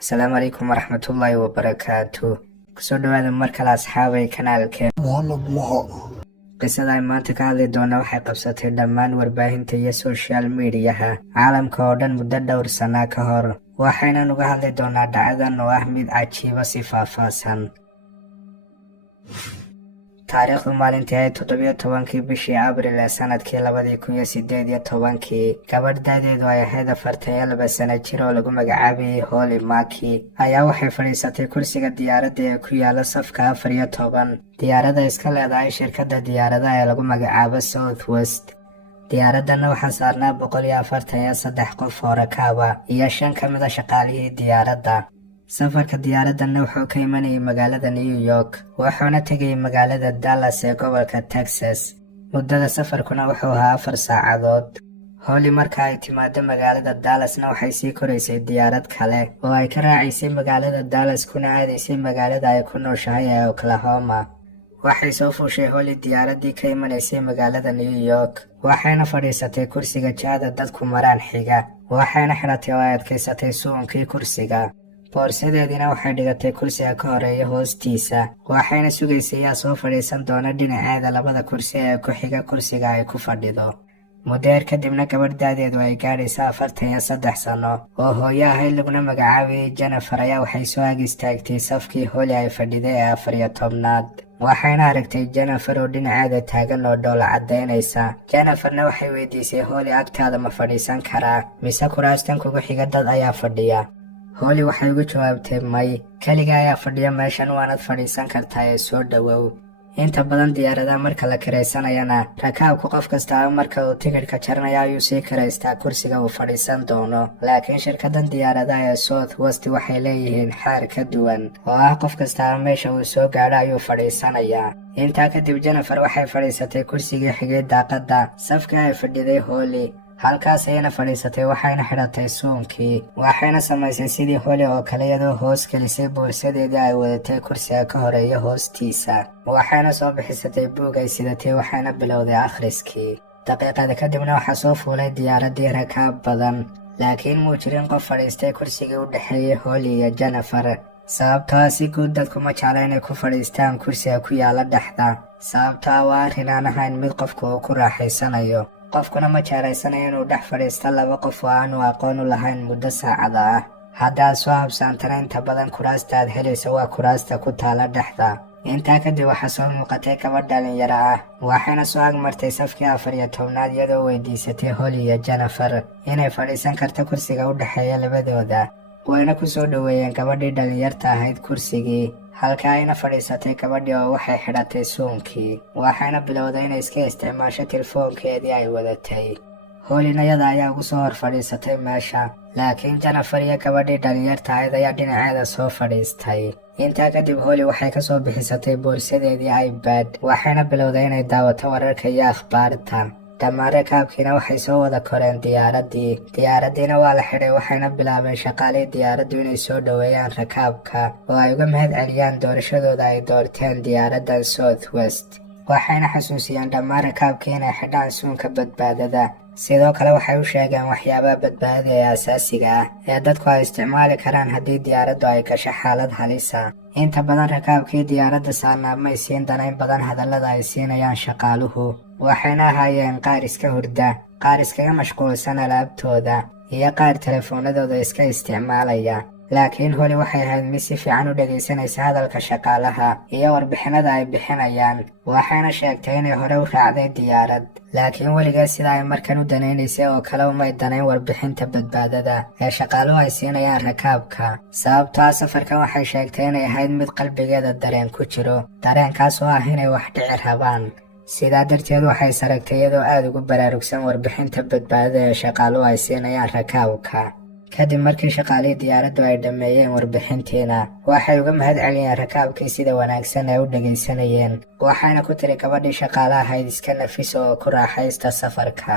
السلام عليكم ورحمة الله وبركاته. kusoo dhawaada mar kale asxaabay kanaalkeen. qisada ay maanta ka hadli doona waxay qabsatay dhammaan warbaahinta iyo social mediaha caalamka oo dhan muddo dhowr sana ka hor, waxayna uga hadli doonaa dhacdadan oo ah mid cajiiba si faahfaahsan. taariikhdu maalintii ay 17 bishii Abriil ee sanadkii 2018 gabadh da'deedu ay ahayd 42 sano jir oo lagu magacaabayay Holly Maki ayaa waxay fadhiisatay kursiga diyaaradda ee ku yaala safka 14. diyaaradda iska leedahay shirkadda diyaaradaha ee lagu magacaabo Southwest. diyaaradana waxaa saarnaa 143 qof oo rakaab ah iyo 5 ka mid ah shaqaalihii diyaaradda. safarka diyaaradana wuxuu ka imanayay magaalada New York wuxuuna tegay magaalada Dallas ee gobolka Texas. muddada safarkuna wuxuu ahaa 4 saacadood. Holly marka ay timaado magaalada Dallasna waxay sii koraysay diyaarad kale oo ay ka raacisay magaalada Dallas kuna aadaysay magaalada ay ku nooshahay ee Oklahoma. waxay soo fuushay Holly diyaaradii ka imanaysay magaalada New York waxayna fadhiisatay kursiga jihada dadku maraan xiga waxayna xidhatay oo ay adkaysatay suunkii kursiga. boorsadeedina waxay dhigatay kursiga ka horeeya hoostiisa waxayna sugaysay yaa soo fadhiisan doona dhinaceeda labada kursi ee ku xiga kursiga ay ku fadhido. muddeer kadibna gabadh da'deedu ay gaadhaysa 43 sano oo hooyo ahayd laguna magacaabayay Jennifer ayaa waxay soo ag istaagtay safkii Holly ay fadhiday ee 14aad. waxayna aragtay Jennifer oo dhinaceeda taagan oo dhoola cadaynaysa. Jenniferna waxay weydiisay Holly agtaada ma fadhiisan karaa mise kuraastan kugu xiga dad ayaa fadhiya. Holly waxay ugu jawaabtay may, kaliga ayaa fadhiya meeshan waanad fadhiisan kartaa ee soo dhawow. inta badan diyaaradaha marka la kiraysanayana rakaabku qof kasta marka uu tikidhka jaranayo ayuu sii kiraystaa kursiga uu fadhiisan doono, laakiin shirkaddan diyaaradaha ee Southwest waxay leeyihiin xeer ka duwan oo ah qof kasta meesha uu soo gaadho ayuu fadhiisanayaa. intaa kadib Jennifer waxay fadhiisatay kursigii xigay daaqadda safka ay fadhiday Holly. halkaas ayayna fadhiisatay waxayna xidhatay suunkii waxayna samaysay sidii Holly oo kale iyadoo hoos gelisay boorsadeedii ay wadatay kursiga ka horeeya hoostiisa. waxayna soo bixisatay buug ay sidatay waxayna bilowday akhriskii. daqiiqada kadibna waxaa soo fuulay diyaaraddii rakaab badan, laakiin muu jirin qof fadhiistay kursigii u dhexeeyay Holly iyo Jennifer. sababtoo si guud dadku ma jecla inay ku fadhiistaan kursiga ku yaala dhexda, sababtoo waa arrin aan ahayn mid qofku uu ku raaxaysanayo. qofkuna ma jeclaysanayo inuu dhex fadhiisto laba qof oo aanu aqoon u lahayn muddo saacada ah. haddaad soo habsaantana inta badan kuraasta aad helayso waa kuraasta ku taala dhexda. intaa kadib waxaa soo muuqatay gabadh dhalinyaro ah waxayna soo agmartay safkii 14aad iyadoo weydiisatay Holly iyo Jennifer inay fadhiisan karto kursiga u dhexeeya labadooda. wayna ku soo dhoweeyeen gabadhii dhalinyarta ahayd kursigii halka ayna fadhiisatay gabadhii oo waxay xidhatay suunkii waxayna bilowday inay iska isticmaasho telefoonkeedii ay wadatay. Hollyna iyada ayaa ugu soo hor fadhiisatay meesha, laakiin Jennifer iyo gabadhii dhalinyarta ahayd ayaa dhinaceeda soo fadhiistay. intaa kadib Holly waxay ka soo bixisatay boorsadeedii iPad waxayna bilowday inay daawato wararka iyo akhbaarta. dhammaan rakaabkiina waxay soo wada koreen diyaaraddiina waa la xidhay waxayna bilaabeen shaqaalihii diyaaraddu inay soo dhoweeyaan rakaabka oo ay uga mahad celiyaan doorashadooda ay doorteen diyaaraddan Southwest. waxayna xasuusiyeen dhammaan rakaabkii inay xidhaan suunka badbaadada. sidoo kale waxay u sheegeen waxyaabaha badbaadada ee asaasiga ah ee dadku ay isticmaali karaan haddii diyaaraddu ay gasho xaalad halisa. inta badan rakaabkii diyaaradda saarnaa may siin danayn badan hadallada ay siinayaan shaqaaluhu, waxayna ahaayeen qaar iska hurda, qaar iskaga mashquulsan alaabtooda iyo qaar telefoonadooda iska isticmaalaya. laakiin Holly waxay ahayd mid si fiican u dhegaysanaysa hadalka shaqaalaha iyo warbixinada ay bixinayaan. waxayna sheegtay inay hore u raacday diyaarad, laakiin weligeed sida ay markan u danaynaysay oo kale umay danayn warbixinta badbaadada ee shaqaaluhu ay siinayaan rakaabka. sababtoo safarkan waxay sheegtay inay ahayd mid qalbigeeda dareen ku jiro, dareenkaas oo ah inay wax dhici rabaan. sidaa darteed waxay saragtay iyadoo aad ugu baraarugsan warbixinta badbaadada ee shaqaaluhu ay siinayaan rakaabka. kadib markii shaqaalihii diyaaraddu ay dhammeeyeen warbixintiina waxay uga mahad celiyeen rakaabkii sida wanaagsan ee u dhegaysanayeen. waxayna ku tiri gabadhii shaqaale ahayd iska nafiso oo ku raaxaysta safarka.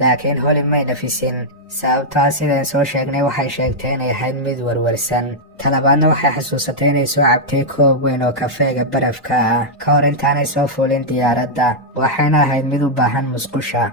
laakiin Holly may nafisin, sababtoo sidaan soo sheegnay waxay sheegtay inay ahayd mid warwarsan. talabaadna waxay xasuusatay inay soo cabtay koob weyn oo kafeega barafka ah ka hor intaanay soo fuulin diyaaradda, waxayna ahayd mid u baahan musqusha.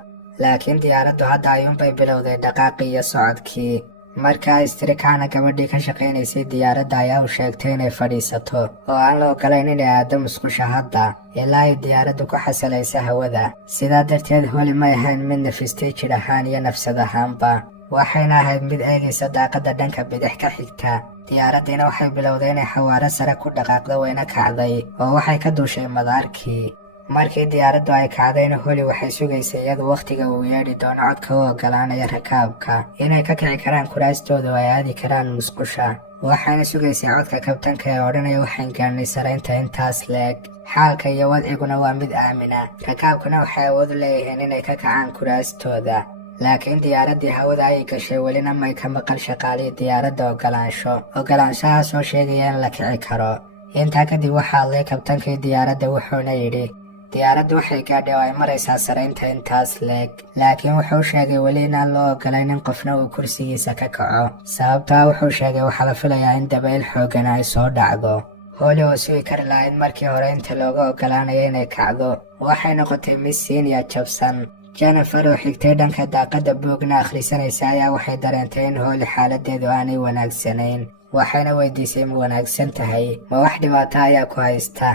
laakiin diyaaraddu hadda ayuunbay bilowday dhaqaaqii iyo socodkii. markaa istrikaana gabadhii ka shaqaynaysay diyaaradda ayaa u sheegtay inay fadhiisato oo aan la ogolayn inay aado musqusha hadda ilaa ay diyaaraddu ku xasilaysa hawada. sidaa darteed Holly may ahayn mid nafistay jidh ahaan iyo nafsad ahaanba, waxayna ahayd mid eegaysa daaqadda dhanka bidix ka xigta. diyaaraddiina waxay bilowday inay xawaaro sare ku dhaqaaqdo wayna kacday oo waxay ka duushay madaarkii. markii diyaaraddu ay kacdayna Holly waxay sugaysay iyadu wakhtiga uu yeedhi doono codka u ogolaanaya rakaabka inay ka kici karaan kuraastooda oo ay aadi karaan musqusha. waxayna sugaysay codka kabtanka ee odhanaya waxaan gaarnay saraynta intaas leeg. xaalka iyo wadciguna waa mid aamina, rakaabkuna waxay awood u leeyihiin inay ka kacaan kuraastooda. laakiin diyaaraddii hawada ay gashay welina may ka maqal shaqaalihii diyaaradda ogolaanshahaas oo sheegaya in la kici karo. intaa kadib waxaa hadlay kabtankii diyaaradda wuxuuna yidhi diyaaraddu waxay gaadhay oo ay maraysaa saraynta intaas leeg, laakiin wuxuu sheegay weli inaan loo ogolayn in qofna uu kursigiisa ka kaco. sababtaa wuxuu sheegay waxaa la filayaa in dabayl xooggan ay soo dhacdo. Holly oo sugi kari lahayd markii hore inta looga ogolaanaya inay kacdo waxay noqotay mid siiniya jabsan. Jennifer oo xigtay dhanka daaqadda buugna akhrisanaysa ayaa waxay dareentay in Holly xaaladeedu aanay wanaagsanayn. waxayna weydiisay ma wanaagsan tahay, ma wax dhibaato ayaa ku haysta.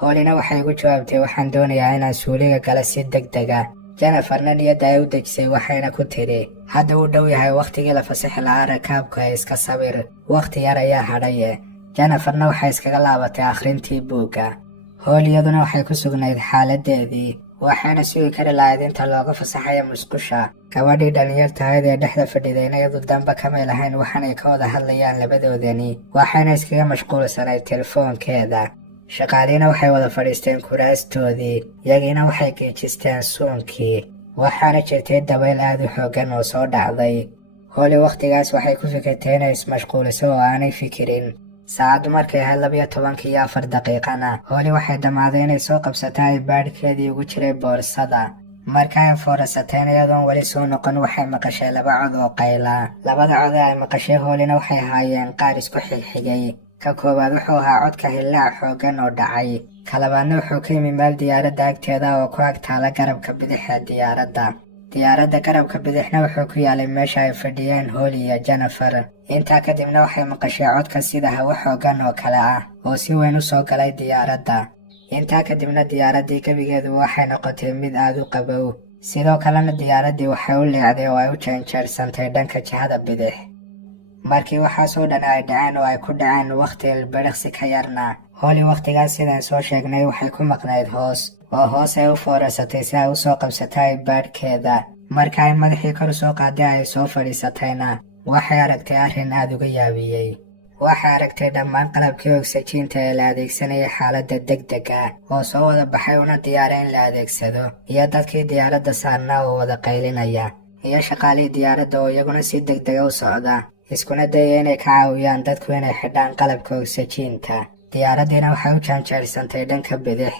Hollyna waxay ugu jawaabtay waxaan doonayaa inaan suuliga gala si degdega. Jenniferna niyadda ay u dejisay waxayna ku tiri hadda uu dhow yahay wakhtigii la fasaxi lahaa rakaabka ee iska sabir, wakhti yar ayaa hadhaye. Jenniferna waxay iskaga laabatay akhrintii buugga. Holly iyaduna waxay ku sugnayd xaaladeedii, waxayna sugi kari lahayd inta looga fasaxayo musqusha. gabadhii dhallinyartahayd ee dhexda fadhidayna iyadu damba kamay lahayn waxaanay ka wada hadlayaan labadoodani, waxayna iskaga mashquulsanayd telefoonkeeda. shaqaaliina waxay wada fadhiisteen kuraastoodii, iyagiina waxay geejisteen suunkii. waxaana jirtay dabayl aad u xooggan oo soo dhacday. Holly wakhtigaas waxay ku fikirtay inay ismashquuliso oo aanay fikirin. saacaddu markay ahayd 12:04 Holly waxay damacday inay soo qabsato iPad-keedii ugu jiray boorsada. marka ay foorasatayna iyadoon weli soo noqon waxay maqashay 2 cod oo qayla. labada cod ee ay maqashay Hollyna waxay ahaayeen qaar isku xigxigay. ka koowaad wuxuu ahaa codka hillaac xooggan oo dhacay, ka labaadna wuxuu ka yimi meel diyaaradda agteeda oo ku ag taala garabka bidix ee diyaaradda garabka bidixna wuxuu ku yaalay meesha ay fadhiyeen Holly iyo Jennifer. intaa kadibna waxay maqashay codka sida hawo xooggan oo kale ah oo si weyn u soo galay diyaaradda. intaa kadibna diyaaraddii gebigeedu waxay noqotay mid aad u qabow, sidoo kalena diyaaraddii waxay u leecday oo ay u janjeersantay dhanka jihada bidix. markii waxaasoo dhan ay dhaceen oo ay ku dhaceen wakhti ilbiriqsi ka yarna, Holly wakhtigaas sidaan soo sheegnay waxay ku maqnayd hoos ay u foorasatay si ay u soo qabsatay iPad-keeda. marka ay madaxii kor soo qaaday ay soo fadhiisatayna waxay aragtay arrin aad uga yaabiyey. waxay aragtay dhammaan qalabkii ogsajiinta ee la adeegsanayay xaaladda degdega oo soo wada baxay una diyaaray in la adeegsado, iyo dadkii diyaaradda saarnaa oo wada qaylinaya, iyo shaqaalihii diyaaradda oo iyaguna si degdega u socda, iskuna dayay inay ka caawiyaan dadku inay xidhaan qalabka ogsajiinta. diyaaraddiina waxay u janjeersantay dhanka bidix.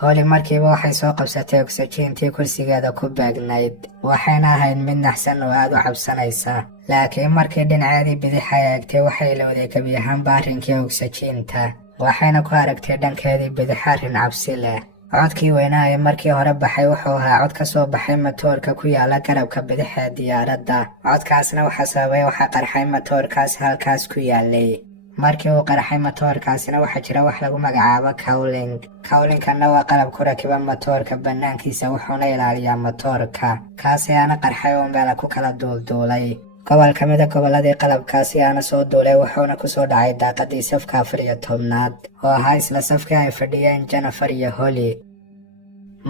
Holly markiiba waxay soo qabsatay ogsajiintii kursigeeda ku beegnayd, waxayna ahayd mid naxsan oo aad u cabsanaysa. laakiin markii dhinaceedii bidix ay eegtay waxay ilowday gebi ahaanba arrinkii ogsajiinta, waxayna ku aragtay dhankeedii bidix arrin cabsi leh. codkii weynaa ee markii hore baxay wuxuu ahaa cod ka soo baxay matoorka ku yaala garabka bidix ee diyaaradda. codkaasna waxaa sababay waxa qarxay matoorkaas halkaas ku yaalay. markii uu qarxay matoorkaasina waxaa jira wax lagu magacaabo cowling-kana waa qalab ku rakiban matoorka bannaankiisa wuxuuna ilaaliyaa matoorka. kaasi aana qarxay oo meela ku kala duulduulay. gobol ka mid a gobolladii qalabkaasi aana soo duulay wuxuuna ku soo dhacay daaqaddii safka 14aad oo ahaa isla safkii ay fadhiyeen Jennifer iyo Holly.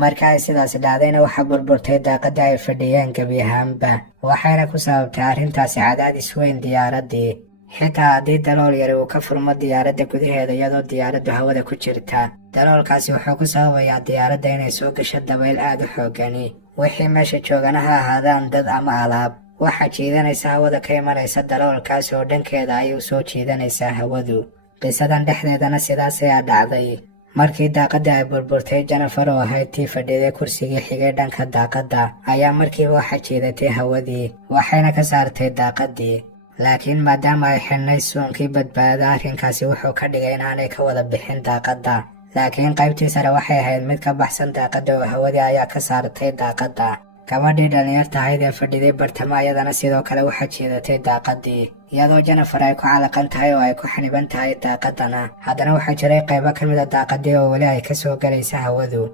marka ay sidaas dhacdayna waxaa burburtay daaqaddii ay fadhiyeen gebi ahaanba, waxayna ku sababtay arrintaasi cadaadis weyn diyaaraddii. xitaa haddii dalool yari uu ka furmo diyaaradda gudaheeda iyadoo diyaaraddu hawada ku jirta, daloolkaasi wuxuu ku sababayaa diyaaradda inay soo gasho dabayl aad u xooggani. wixii meesha joogana ha ahaadaan dad ama alaab, waxaa jiidanaysa hawada ka imanaysa daloolkaas oo dhankeeda ayuu soo jiidanaysaa hawadu. qisadan dhexdeedana sidaas ayaa dhacday. markii daaqaddii ay burburtay, Jennifer oo ahayd tii fadhiday kursigii xigay dhanka daaqadda ayaa markiiba waxaa jiidatay hawadii, waxayna ka saartay daaqaddii. laakiin maadaama ay xidhnay suunkii badbaada, arrinkaasi wuxuu ka dhigay inaanay ka wada bixin daaqadda. laakiin qaybtii sare waxay ahayd mid ka baxsan daaqadda oo hawadii ayaa ka saartay daaqadda. gabadhii dhallinyarta ahayd ee fadhiday bartamaha iyadana sidoo kale waxaa jeedatay daaqadii iyadoo Jennifer ay ku calaqan tahay oo ay ku xaniban tahay daaqadana haddana waxaa jiray qaybo ka mid a daaqadii oo weli ay ka soo galaysa hawadu.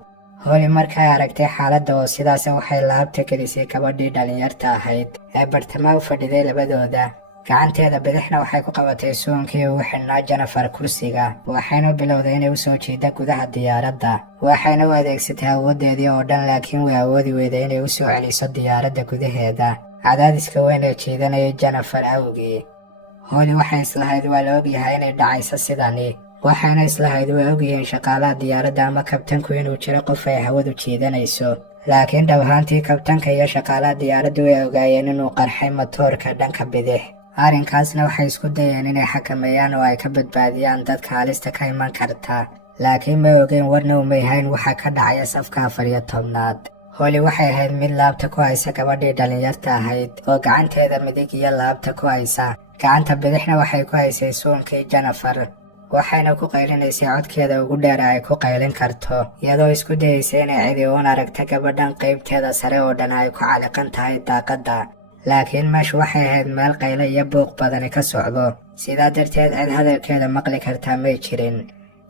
Holly markay aragtay xaaladda oo sidaas waxay laabta gelisay gabadhii dhallinyarta ahayd ee bartamaha u fadhiday labadooda. gacanteeda bidixna waxay ku qabatay suunkii ugu xidhnaa Jennifer kursiga waxayna bilowday inay u soo jeeda gudaha diyaaradda waxayna u adeegsatay awoodeedii oo dhan laakiin way awoodi weyday inay u soo celiso diyaaradda gudaheeda cadaadiska weyn ee jiidanayay Jennifer awgii. Holly waxay islahayd waa la ogyahay inay dhacayso sidani waxayna islahayd way ogyihiin shaqaalaha diyaaradda ama kabtanku inuu jiro qof ay hawadu jiidanayso laakiin dhab ahaantii kabtanka iyo shaqaalaha diyaaraddu way ogaayeen inuu qarxay matoorka dhanka bidix. arrinkaasna waxay isku dayeen inay xakameeyaan oo ay ka badbaadiyaan dadka halista ka iman karta laakiin ma ogeyn warna umay hayn waxa ka dhacaya safka 14aad. Holly waxay ahayd mid laabta ku haysa gabadhii dhallinyarta ahayd oo gacanteeda midig iyo laabta ku haysa gacanta bidixna waxay ku haysay suunkii Jennifer waxayna ku qaylinaysay codkeeda ugu dheer ay ku qaylin karto iyadoo isku dayaysay inay cidi uun aragta gabadhan qaybteeda sare oo dhan ay ku caliqan tahay daaqadda laakiin meeshu waxay ahayd meel qaylo iyo buuq badani ka socdo sidaa darteed cid hadalkeeda maqli kartaa may jirin.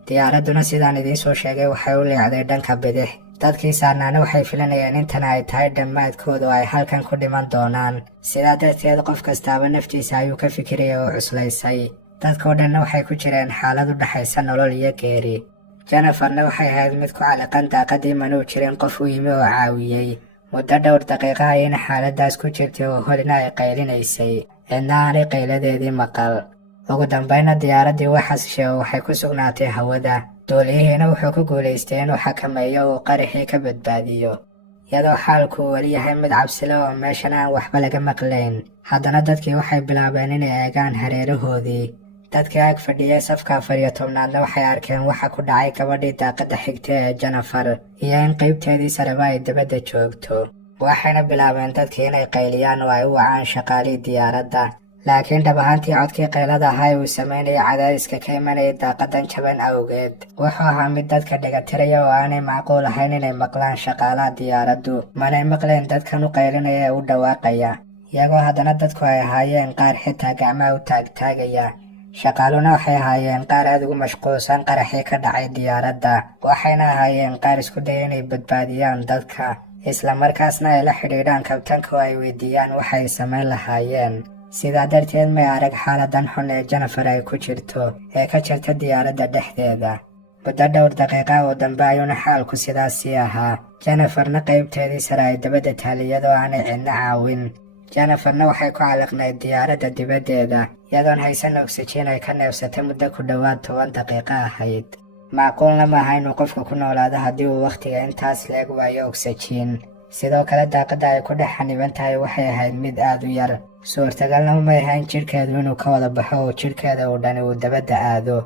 diyaaradduna sidaan idiin soo sheegay waxay u leecday dhanka bidix dadkii saarnaana waxay filanayeen intana ay tahay dhammaadkooda oo ay halkan ku dhiman doonaan sidaa darteed qof kastaaba naftiisa ayuu ka fikiraya oo cuslaysay dadkoo dhanna waxay ku jireen xaalad u dhaxaysa nolol iyo geeri. Jenniferna waxay ahayd mid ku caliqan daaqadii manuu jirin qof u yimi oo caawiyey muddo dhowr daqiiqo ayayna xaaladdaas ku jirtay oo Hollyna ay qaylinaysay cidna aanay qayladeedii maqal. ugu dambayna diyaaraddii way xasishay oo waxay ku sugnaatay hawada dooliyihiina wuxuu ku guulaystay inuu xakameeyo uu qaraxii ka badbaadiyo iyadoo xaalku weli yahay mid cabsile oo meeshan aan waxba laga maqlayn. haddana dadkii waxay bilaabeen inay eegaan hareerahoodii dadkii ag fadhiyay safka 14aadna waxay arkeen waxa ku dhacay gabadhii daaqadda xigta ee Jennifer iyo in qaybteedii sareba ay dabadda joogto waxayna bilaabeen dadkii inay qayliyaan oo ay u wacaan shaqaalii diyaaradda laakiin dhab ahaantii codkii qaylada ahaa uu samaynayay cadaadiska ka imanayay daaqadan jaban awgeed wuxuu ahaa mid dadka dhigatiraya oo aanay macquul ahayn inay maqlaan shaqaalaha diyaaraddu manay maqleen dadkan u qaylinaya ee u dhawaaqaya iyagoo haddana dadku ay ahaayeen qaar xitaa gacmaha u taagtaagaya. shaqaaluna waxay ahaayeen qaar aad ugu mashquulsan qaraxii ka dhacay diyaaradda waxayna ahaayeen qaar isku daya inay badbaadiyaan dadka isla markaasna ay la xidhiidhaan kabtanka oo ay weydiiyaan waxay samayn lahaayeen. sidaa darteed may arag xaaladan xun ee Jennifer ay ku jirto ee ka jirta diyaaradda dhexdeeda. muddo dhowr daqiiqa oo dambe ayuuna xaalku sidaasii ahaa Jenniferna qaybteedii sare ay dabadda taaliyadoo aanay cidna caawin. Jenniferna waxay ku caliqnayd diyaaradda dibaddeeda iyadoon haysan oksijiin ay ka neefsatay muddo ku dhowaad 10 daqiiqo ahayd. macquulna maaha inuu qofku ku noolaado haddii uu wakhtiga intaas leeg waayo oksijiin. sidoo kale daaqadda ay ku dhex xaniban tahay waxay ahayd mid aad u yar suurtagalna umay ahayn jidhkeedu inuu ka wada baxo oo jidhkeeda uu dhani uu dabadda aado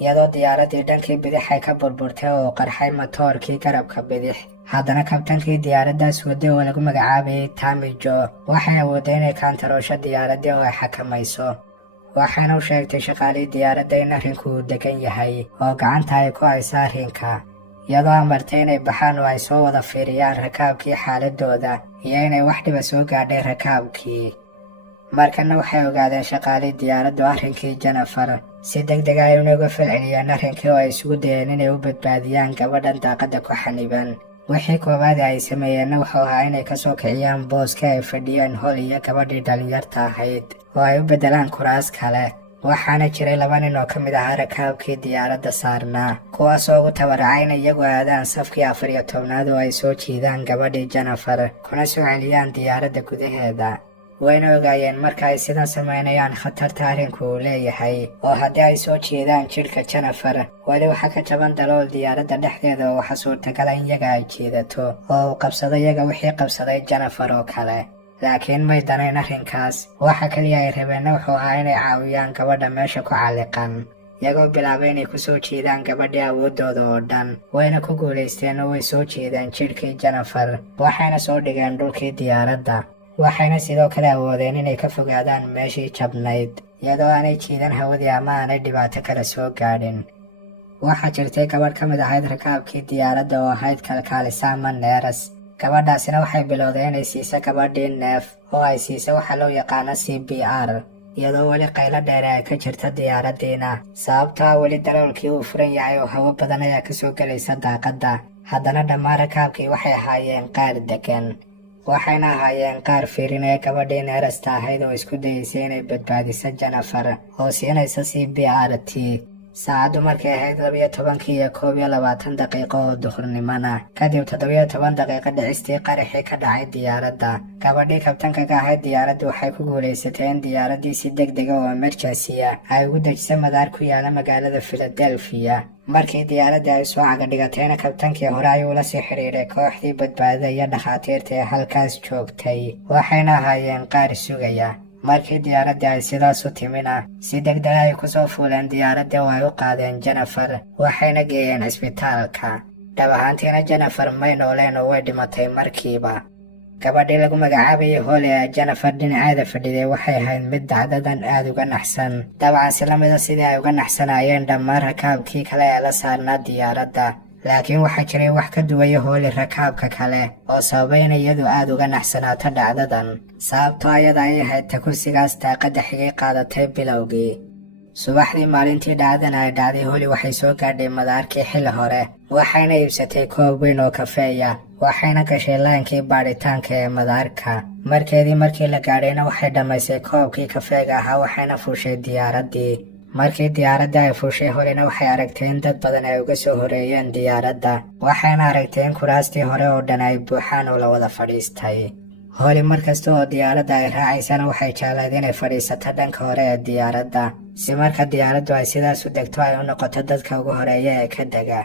iyadoo diyaaraddii dhankii bidix ay ka burburtay oo qarxay matoorkii garabka bidix. haddana kabtankii diyaaraddaas waday oo lagu magacaabayay Tammy Jo waxay awooday inay kaantaroosho diyaaraddii oo ay xakamayso waxayna u sheegtay shaqaalii diyaaradda in arrinku uu degan yahay oo gacanta ay ku haysa arrinka iyadoo amartay inay baxaan oo ay soo wada fiiriyaan rakaabkii xaaladooda iyo inay wax dhiba soo gaadhay rakaabkii. markana waxay ogaadeen shaqaalii diyaaraddu arrinkii Jennifer si degdeg ah inay uga falceliyeen arrinkii oo ay isugu dayeen inay u badbaadiyaan gabadhan daaqadda ku xaniban. wixii koowaad ay sameeyeenna wuxuu ahaa inay ka soo kiciyaan booskii ay fadhiyeen Holly iyo gabadhii dhallinyarta ahayd oo ay u beddelaan kuraas kale. waxaana jiray 2 nin oo ka mid ahaa rakaabkii diyaaradda saarnaa kuwaasoo ugu tabaracay in iyagu aadaan safkii 14aad oo ay soo jiidaan gabadhii Jennifer kuna soo celiyaan diyaaradda gudaheeda. wayna ogaayeen marka ay sidan samaynayaan khatarta arrinku uu leeyahay oo haddii ay soo jiidaan jidhka Jennifer weli waxa ka jaban dalool diyaaradda dhexdeeda oo waxa suurtagala in iyaga ay jiidato oo uu qabsado iyaga wixii qabsaday Jennifer oo kale. laakiin may danayn arrinkaas waxa kaliya ay rabeenna wuxuu ahaa inay caawiyaan gabadha meesha ku caliqan iyagoo bilaabay inay ku soo jiidaan gabadhii awooddooda oo dhan wayna ku guulaysteen oo way soo jiideen jidhkii Jennifer waxayna soo dhigeen dhulkii diyaaradda waxayna sidoo kale awoodeen inay ka fogaadaan meeshii jabnayd iyadoo aanay jiidan hawadii ama aanay dhibaato kale soo gaadhin. waxaa jirtay gabadh ka mid ahayd rakaabkii diyaaradda oo ahayd kalkaalisa ama neeras gabadhaasina waxay bilowday inay siiso gabadhii neef oo ay siiso waxa loo yaqaano CPR iyadoo weli qaylo dheere ay ka jirta diyaaraddiina sababtaa weli daloolkii uu furan yahay oo hawo badan ayaa kasoo gelaysa daaqadda. haddana dhammaan rakaabkii waxay ahaayeen qaar degan, waxayna ahaayeen qaar fiirinaya gabadhii neerasta ahayd oo isku dayeysay inay badbaadiso Jennifer oo siinaysa CPRT. saacaddu markay ahayd 12:21 oo duhurnimona kadib 17 daqiiqo dhicistii qaraxii ka dhacay diyaaradda. gabadhii kabtanka ka ahayd diyaaraddu waxay ku guulaysatay in diyaaraddii si degdega oo emergency ay ugu dejiso madaar ku yaala magaalada Philadelphia. markii diyaaradda ay soo caga dhigatayna kabtankii hore ayuu la sii xidhiidhay kooxdii badbaadada iyo dhakhaatiirta ee halkaas joogtay, waxayna ahaayeen qaar sugaya. markii diyaaradda ay sidaas u timina si degdeg ay ku soo fuuleen diyaaradda oo ay u qaadeen Jennifer waxayna geeyeen cisbitaalka. dhab ahaantiina Jennifer may nooleen oo way dhimatay markiiba. gabadhii lagu magacaabayay Holly ee Jennifer dhinaceeda fadhiday waxay ahayd mid dacdadan aad uga naxsan, dabcan si la mida sidii ay uga naxsanaayeen dhammaan rakaabkii kale ee la saarnaa diyaaradda. laakiin waxaa jiray wax ka duwaya Holly rakaabka kale oo sababay in iyadu aad uga naxsanaato dhacdadan, sababtoo ayada ay ahayd ta kursigaas daaqadda xigay qaadatay bilowgii. subaxdii maalintii dhacdadan ay dhacday Holly waxay soo gaadhay madaarkii xilli hore, waxayna iibsatay koob weyn oo kafeeya, waxayna gashay laankii baadhitaanka ee madaarka. markii la gaadhayna waxay dhammaysay koobkii kafeega ahaa waxayna fuushay diyaaraddii. markii diyaaradda ay fuushay Hollyna waxay aragtay in dad badan ay uga soo horeeyeen diyaaradda, waxayna aragtay in kuraastii hore oo dhan ay buuxaan oo la wada fadhiistay. Holly markasta oo diyaaradda ay raacaysana waxay jeclayd inay fadhiisato dhanka hore ee diyaaradda si marka diyaaraddu ay sidaas u degto ay u noqoto dadka ugu horeeya ee ka dega.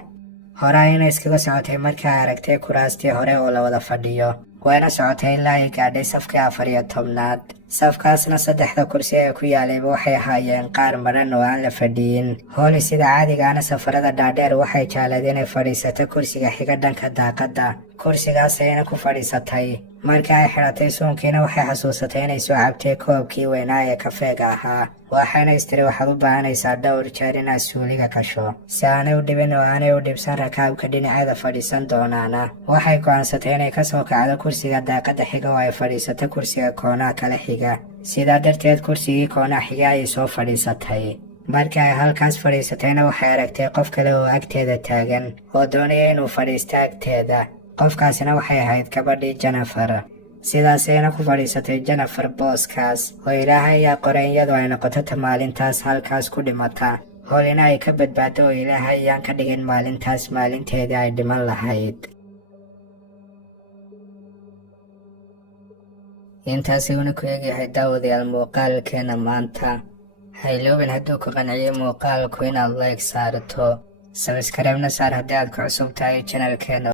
hore ayna iskaga socotay markii ay aragtay kuraastii hore oo la wada fadhiyo, wayna socotay ilaa ay gaadhay safkii 14aad. safkaasna 3 kursi ee ku yaalayba waxay ahaayeen qaar madhan oo aan la fadhiyin. Holly sida caadigaana safarada dhaadheer waxay jeclayd inay fadhiisato kursiga xiga dhanka daaqadda, kursigaas ayna ku fadhiisatay. markii ay xidhatay suunkiina waxay xasuusatay inay soo cabtay koobkii weynaa ee kafeega ahaa, waxayna istiri waxaad u baahanaysaa dhowr jeer inaad suuliga gasho si aanay u dhibin oo aanay u dhibsan rakaabka dhinaceeda fadhiisan doonaana. waxay go'aansatay inay ka soo kacdo kursiga daaqadda xiga oo ay fadhiisato kursiga koonaha kale xiga, sidaa darteed kursigii koonaha xiga ayay soo fadhiisatay. markii ay halkaas fadhiisatayna waxay aragtay qof kale oo agteeda taagan oo doonaya inuu fadhiisto agteeda. qofkaasina waxay ahayd gabadhii Jennifer, sidaasayna ku fadhiisatay Jennifer booskaas oo Ilaahay ayaa qoray iyadoo ay noqoto ta maalintaas halkaas ku dhimata. Hollyna ay ka badbaado oo Ilaahay ayaan ka dhigin maalintaas maalinteedii ay dhiman lahayd. intaasi una ku eegyahay daawadayaal muuqaalkeena maanta. hayloobin hadduu ku qanciyay muuqaalku inaad like saarto, subscribe-na saar haddii aad ku cusub tahay channelkeena.